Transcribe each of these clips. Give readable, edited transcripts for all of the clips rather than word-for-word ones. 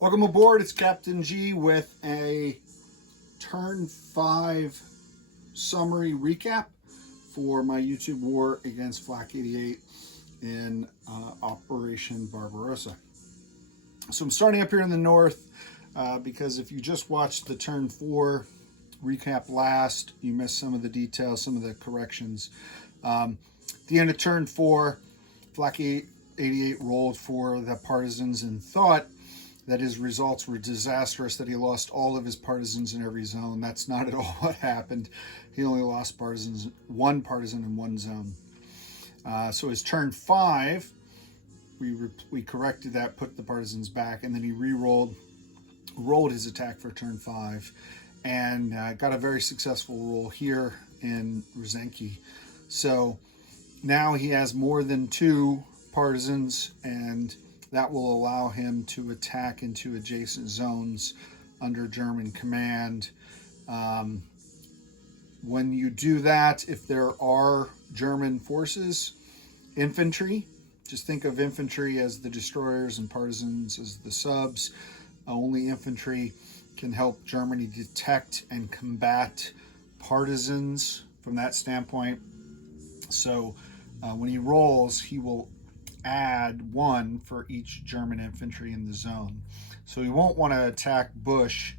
Welcome aboard. It's Captain G with a turn 5 summary recap for my YouTube war against Flak 88 in Operation Barbarossa. So I'm starting up here in the north because if you just watched the turn 4 recap last, you missed some of the details, some of the corrections. At the end of turn 4, Flak 88 rolled for the partisans and thought that his results were disastrous, that he lost all of his partisans in every zone. That's not at all what happened. He only lost one partisan in one zone. So his turn 5, we corrected that, put the partisans back, and then he rolled his attack for turn 5, and got a very successful roll here in Rzenki. So now he has more than 2 partisans, and that will allow him to attack into adjacent zones under German command. When you do that, if there are German forces, infantry, just think of infantry as the destroyers and partisans as the subs. Only infantry can help Germany detect and combat partisans from that standpoint. So when he rolls, he will add 1 for each German infantry in the zone. So he won't want to attack Bush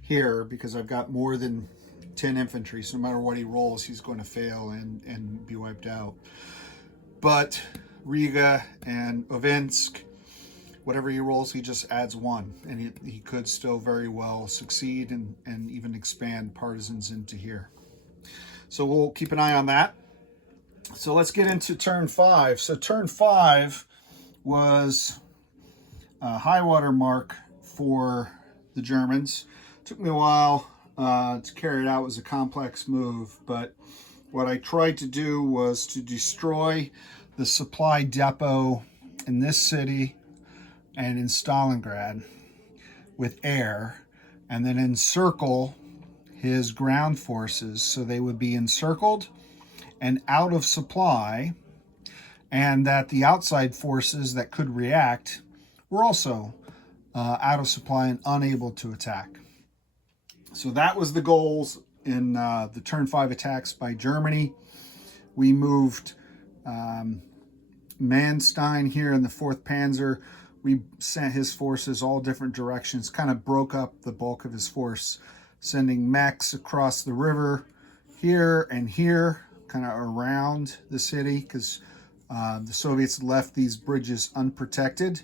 here because I've got more than 10 infantry. So no matter what he rolls, he's going to fail and be wiped out. But Riga and Ovinsk, whatever he rolls, he just adds 1. And he could still very well succeed and even expand partisans into here. So we'll keep an eye on that. So let's get into turn 5. So turn 5 was a high water mark for the Germans. It took me a while to carry it out. It was a complex move, but what I tried to do was to destroy the supply depot in this city and in Stalingrad with air, and then encircle his ground forces so they would be encircled and out of supply, and that the outside forces that could react were also out of supply and unable to attack. So that was the goals in the turn 5 attacks by Germany. We moved Manstein here in the 4th Panzer. We sent his forces all different directions, kind of broke up the bulk of his force, sending mechs across the river here and here, kind of around the city, because the Soviets left these bridges unprotected.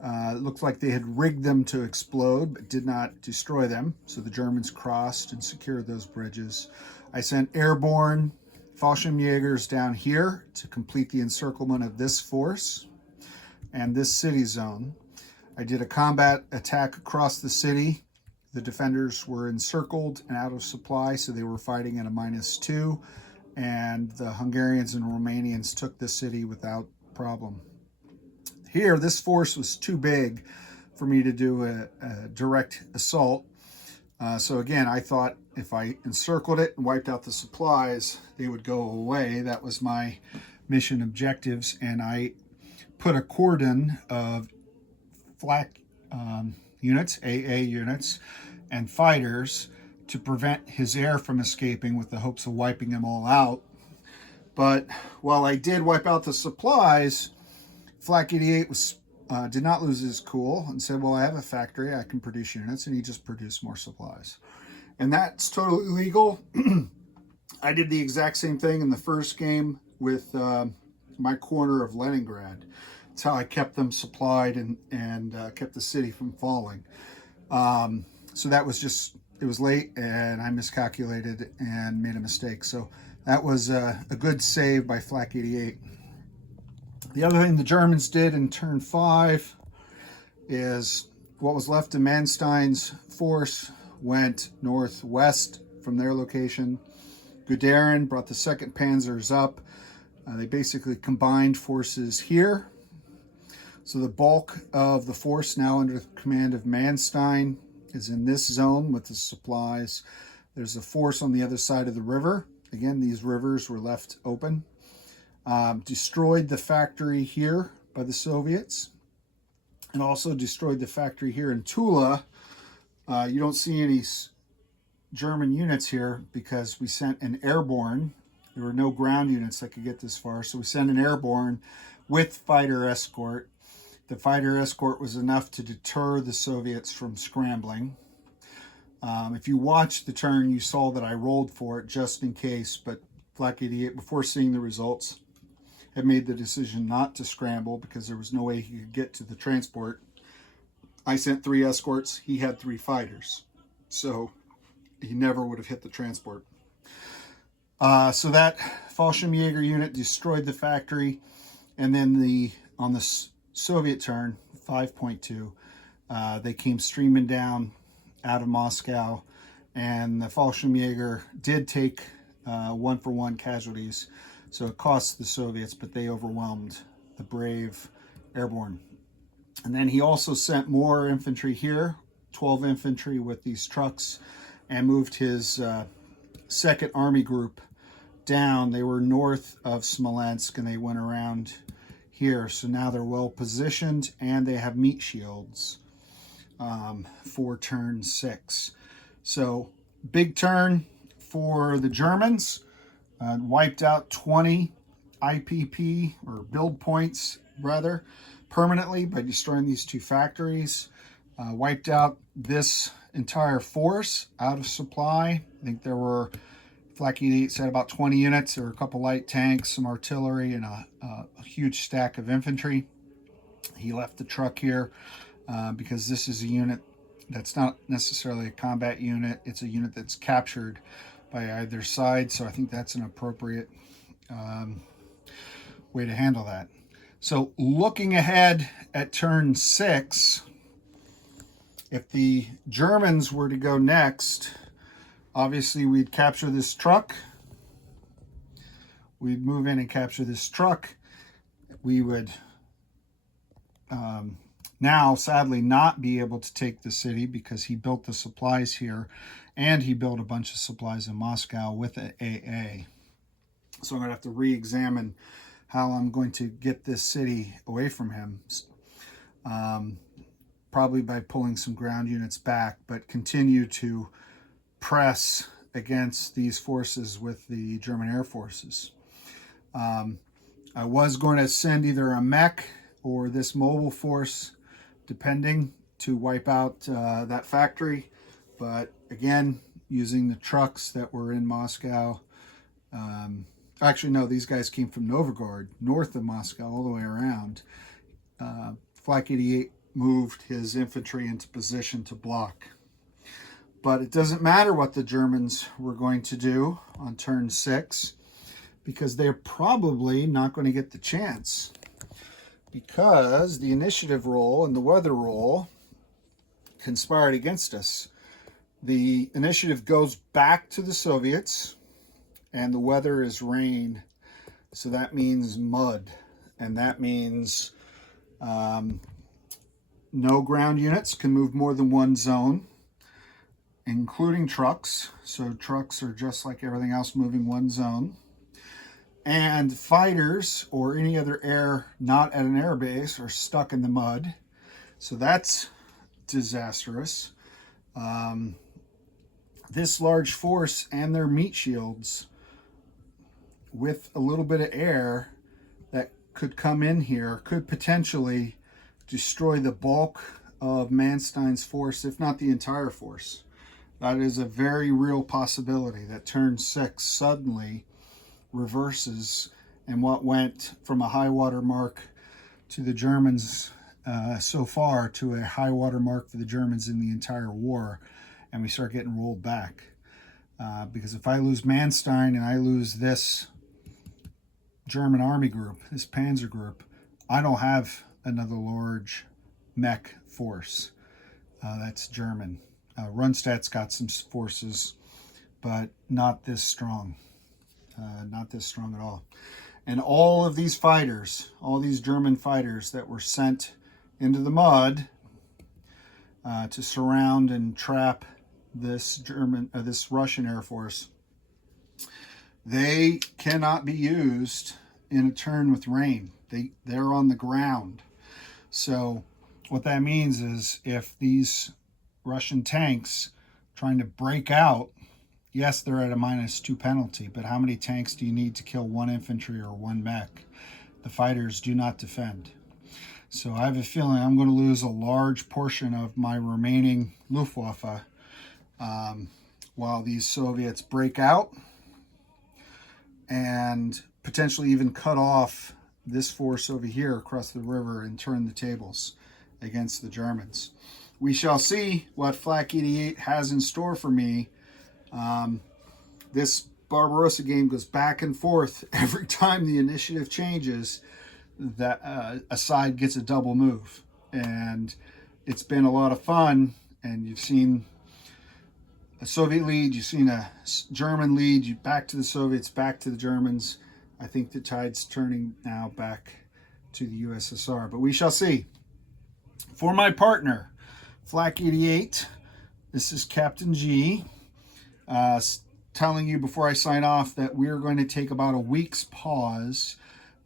It looked like they had rigged them to explode, but did not destroy them. So the Germans crossed and secured those bridges. I sent airborne Fallschirmjägers down here to complete the encirclement of this force and this city zone. I did a combat attack across the city. The defenders were encircled and out of supply, so they were fighting at a -2. And the Hungarians and Romanians took the city without problem. Here, this force was too big for me to do a direct assault. So again, I thought if I encircled it and wiped out the supplies, they would go away. That was my mission objectives. And I put a cordon of flak units, AA units, and fighters to prevent his air from escaping with the hopes of wiping them all out. But while I did wipe out the supplies, Flak 88 did not lose his cool and said, well, I have a factory, I can produce units, and he just produced more supplies. And that's totally legal. I did the exact same thing in the first game with my corner of Leningrad. That's how I kept them supplied and kept the city from falling. So that was just, it was late and I miscalculated and made a mistake. So that was a good save by Flak 88. The other thing the Germans did in turn 5 is what was left of Manstein's force went northwest from their location. Guderian brought the 2nd Panzers up. They basically combined forces here. So the bulk of the force now under the command of Manstein is in this zone with the supplies. There's a force on the other side of the river. Again, these rivers were left open. Destroyed the factory here by the Soviets. It also destroyed the factory here in Tula. You don't see any German units here because we sent an airborne. There were no ground units that could get this far, so we sent an airborne with fighter escort. The fighter escort was enough to deter the Soviets from scrambling. If you watched the turn, you saw that I rolled for it just in case, but Flak 88, before seeing the results, had made the decision not to scramble because there was no way he could get to the transport. I sent 3 escorts. He had 3 fighters. So he never would have hit the transport. So that Fallschirmjäger unit destroyed the factory. And then on the Soviet turn, 5.2, they came streaming down out of Moscow. And the Fallschirmjäger did take 1-for-1 casualties. So it cost the Soviets, but they overwhelmed the brave airborne. And then he also sent more infantry here, 12 infantry with these trucks, and moved his 2nd Army Group down. They were north of Smolensk, and they went around here. So now they're well positioned, and they have meat shields for turn 6. So big turn for the Germans. Wiped out 20 IPP, or build points rather, permanently by destroying these 2 factories. Wiped out this entire force out of supply. I think there were, Flak 88 said, about 20 units. There were a couple light tanks, some artillery, and a huge stack of infantry. He left the truck here because this is a unit that's not necessarily a combat unit. It's a unit that's captured by either side, so I think that's an appropriate way to handle that. So looking ahead at turn 6, if the Germans were to go next, obviously we'd capture this truck. We'd move in and capture this truck. We would now sadly not be able to take the city because he built the supplies here, and he built a bunch of supplies in Moscow with an AA. So I'm going to have to re-examine how I'm going to get this city away from him. Probably by pulling some ground units back, but continue to press against these forces with the German air forces. I was going to send either a mech or this mobile force, depending, to wipe out that factory. But again, using the trucks that were in Moscow. Actually, no, these guys came from Novgorod, north of Moscow, all the way around. Flak 88 moved his infantry into position to block. But it doesn't matter what the Germans were going to do on turn 6, because they're probably not going to get the chance. Because the initiative roll and the weather roll conspired against us. The initiative goes back to the Soviets, and the weather is rain. So that means mud, and that means no ground units can move more than 1 zone, including trucks. So trucks are just like everything else, moving 1 zone. And fighters or any other air not at an air base are stuck in the mud. So that's disastrous. This large force and their meat shields with a little bit of air that could come in here could potentially destroy the bulk of Manstein's force, if not the entire force. That is a very real possibility that turn 6 suddenly reverses, and what went from a high water mark to the Germans so far to a high water mark for the Germans in the entire war, and we start getting rolled back. Because if I lose Manstein and I lose this German army group, this panzer group, I don't have another large mech force that's German. Rundstadt's got some forces, but not this strong. Not this strong at all. And all of these fighters, all these German fighters that were sent into the mud to surround and trap this Russian Air Force, they cannot be used in a turn with rain. They're on the ground. So what that means is if these Russian tanks trying to break out, yes, they're at a -2 penalty, but how many tanks do you need to kill one infantry or one mech? The fighters do not defend. So I have a feeling I'm going to lose a large portion of my remaining Luftwaffe while these Soviets break out and potentially even cut off this force over here across the river and turn the tables against the Germans. We shall see what Flak 88 has in store for me. This Barbarossa game goes back and forth every time the initiative changes. That a side gets a double move, and it's been a lot of fun. And you've seen a Soviet lead, you've seen a German lead, you back to the Soviets, back to the Germans. I think the tide's turning now back to the USSR, but we shall see. For my partner, Flak 88, this is Captain G, telling you before I sign off that we're going to take about a week's pause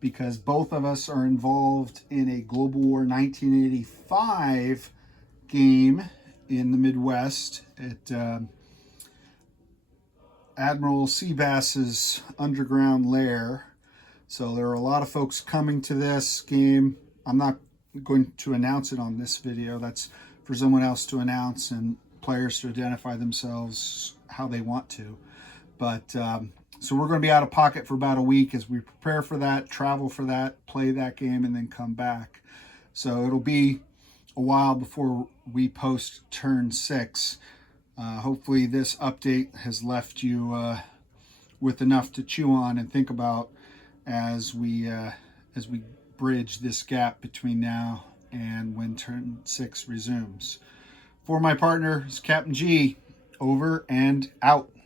because both of us are involved in a Global War 1985 game in the Midwest at Admiral Seabass's underground lair. So there are a lot of folks coming to this game. I'm not going to announce it on this video. That's for someone else to announce and players to identify themselves how they want to. But so we're going to be out of pocket for about a week as we prepare for that, travel for that, play that game, and then come back. So it'll be a while before we post turn 6. Hopefully this update has left you with enough to chew on and think about as we bridge this gap between now and when turn 6 resumes. For my partner is Captain G, over and out.